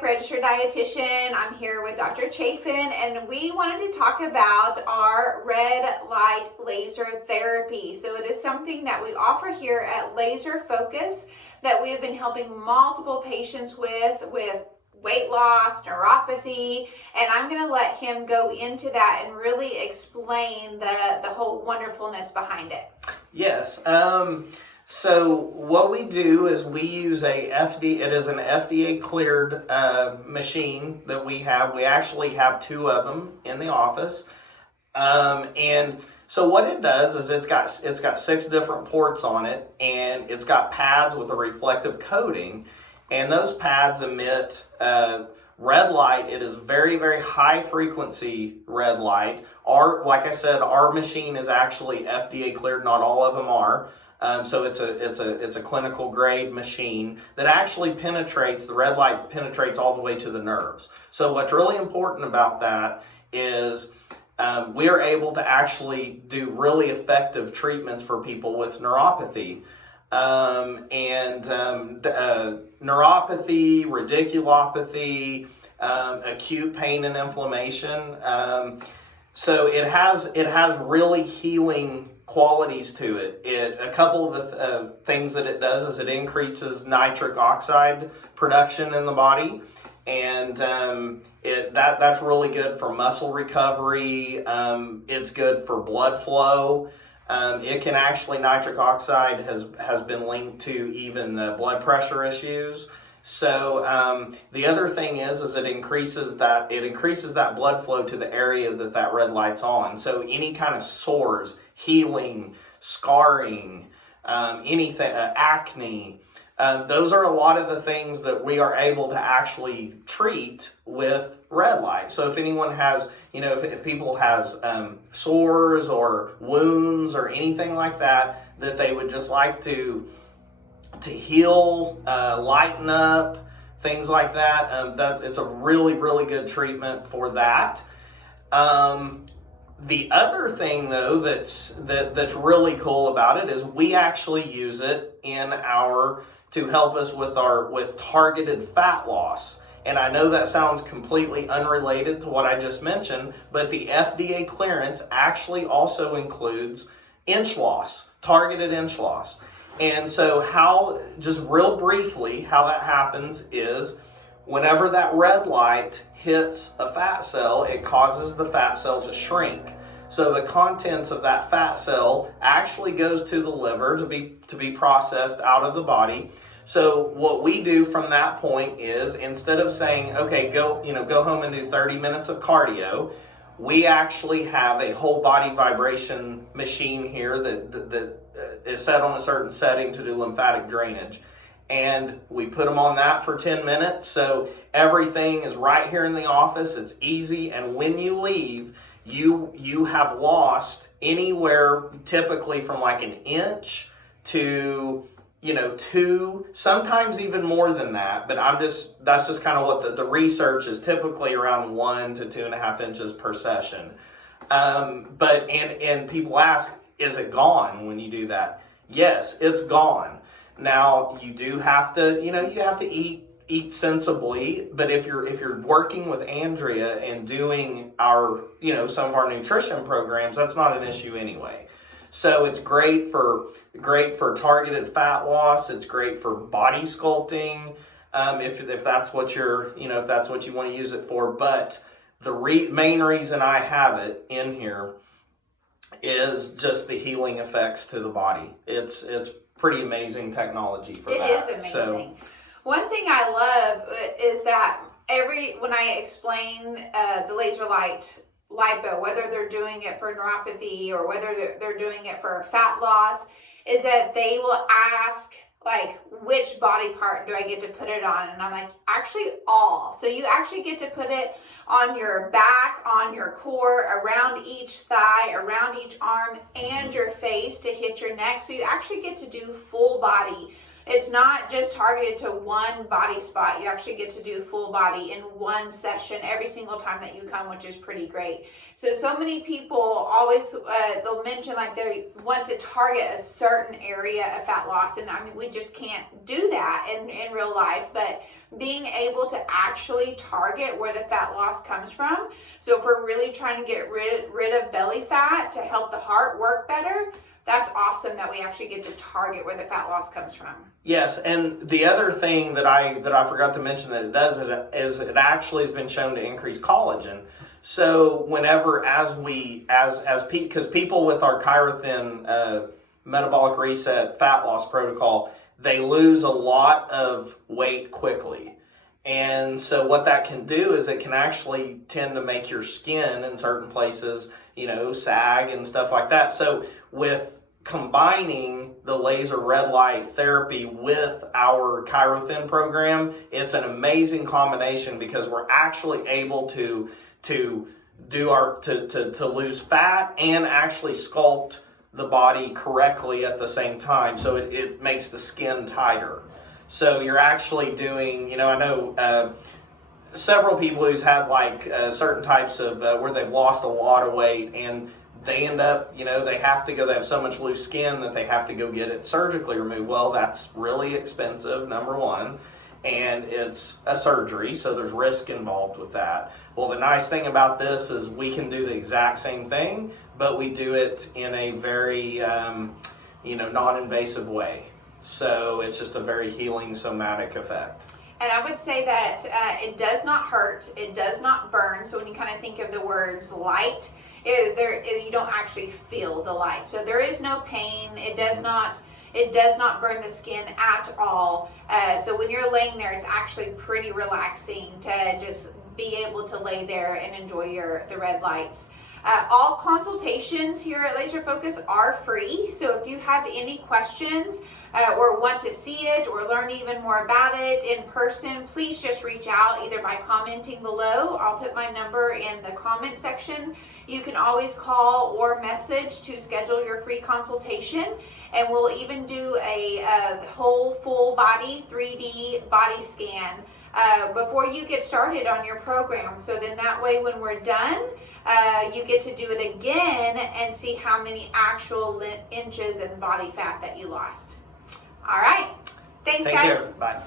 Beck, registered dietitian. I'm here with Dr. Chaffin, and we wanted to talk about our red light laser therapy. So it is something that we offer here at Laser Focus that we have been helping multiple patients with weight loss, neuropathy, and I'm going to let him go into that and really explain the whole wonderfulness behind it. Yes. So what we do is we use it is an FDA cleared machine that we have. We actually have two of them in the office. And so what it does is it's got 6 different ports on it, and it's got pads with a reflective coating, and those pads emit red light. It is very, very high frequency red light. Like I said, our machine is actually FDA cleared. Not all of them are. So it's a clinical grade machine that actually penetrates, the red light penetrates all the way to the nerves. So what's really important about that is we are able to actually do really effective treatments for people with neuropathy. Neuropathy, radiculopathy, acute pain and inflammation. So it has really healing qualities to it. A couple of the things that it does is it increases nitric oxide production in the body, and that's really good for muscle recovery. It's good for blood flow. It can actually, nitric oxide has been linked to even the blood pressure issues. So the other thing is it increases that blood flow to the area that red light's on. So any kind of sores, healing, scarring, anything, acne, those are a lot of the things that we are able to actually treat with red light. So if anyone has, if people has sores or wounds or anything like that they would just like to heal, lighten up, things like that, it's a really, really good treatment for that. The other thing, though, that's really cool about it is we actually use it to help us with targeted fat loss. And I know that sounds completely unrelated to what I just mentioned, but the FDA clearance actually also includes inch loss, targeted inch loss. And so just real briefly, how that happens is whenever that red light hits a fat cell, it causes the fat cell to shrink. So the contents of that fat cell actually goes to the liver to be processed out of the body. So what we do from that point is, instead of saying, okay, go home and do 30 minutes of cardio, we actually have a whole body vibration machine here that is set on a certain setting to do lymphatic drainage. And we put them on that for 10 minutes. So everything is right here in the office. It's easy. And when you leave, you have lost anywhere typically from like an inch to 2, sometimes even more than that, but that's just kind of what the research is, typically around 1 to 2.5 inches per session. But people ask, is it gone when you do that? Yes, it's gone. Now you do have to, you have to eat sensibly, but if you're working with Andrea and doing our, some of our nutrition programs, that's not an issue anyway. So it's great for targeted fat loss. It's great for body sculpting, if that's what if that's what you want to use it for. But the main reason I have it in here is just the healing effects to the body. It's pretty amazing technology for that. It is amazing. So, one thing I love is that when I explain the laser light lipo, whether they're doing it for neuropathy or whether they're doing it for fat loss, is that they will ask, like, which body part do I get to put it on? And I'm like, actually all. So you actually get to put it on your back, on your core, around each thigh, around each arm, and your face to hit your neck. So you actually get to do full body. it's not just targeted to one body spot. You actually get to do full body in one session every single time that you come, which is pretty great. So many people always, they'll mention like they want to target a certain area of fat loss. And I mean, we just can't do that in real life, but being able to actually target where the fat loss comes from. So if we're really trying to get rid of belly fat to help the heart work better, that's awesome that we actually get to target where the fat loss comes from. Yes, and the other thing that I forgot to mention that it does is it actually has been shown to increase collagen. So whenever because people with our Chirothin metabolic reset fat loss protocol, they lose a lot of weight quickly. And so what that can do is it can actually tend to make your skin in certain places, sag and stuff like that. So with combining the laser red light therapy with our Chirothin program, it's an amazing combination because we're actually able to lose fat and actually sculpt the body correctly at the same time. So it makes the skin tighter. So you're actually doing, I know several people who's had certain types of where they've lost a lot of weight, and they end up, they have so much loose skin that they have to go get it surgically removed. Well, that's really expensive, number one, and it's a surgery, so there's risk involved with that. Well, the nice thing about this is we can do the exact same thing, but we do it in a very, non-invasive way. So it's just a very healing somatic effect. And I would say that it does not hurt, it does not burn. So when you kind of think of the words light, you don't actually feel the light. So there is no pain. It does not burn the skin at all. So when you're laying there, it's actually pretty relaxing to just be able to lay there and enjoy the red lights. All consultations here at Laser Focus are free. So if you have any questions or want to see it or learn even more about it in person, please just reach out either by commenting below. I'll put my number in the comment section. You can always call or message to schedule your free consultation, and we'll even do a whole full body 3D body scan before you get started on your program. So then that way when we're done, you get to do it again and see how many actual inches in body fat that you lost. All right. Thanks, Take guys. care. Bye.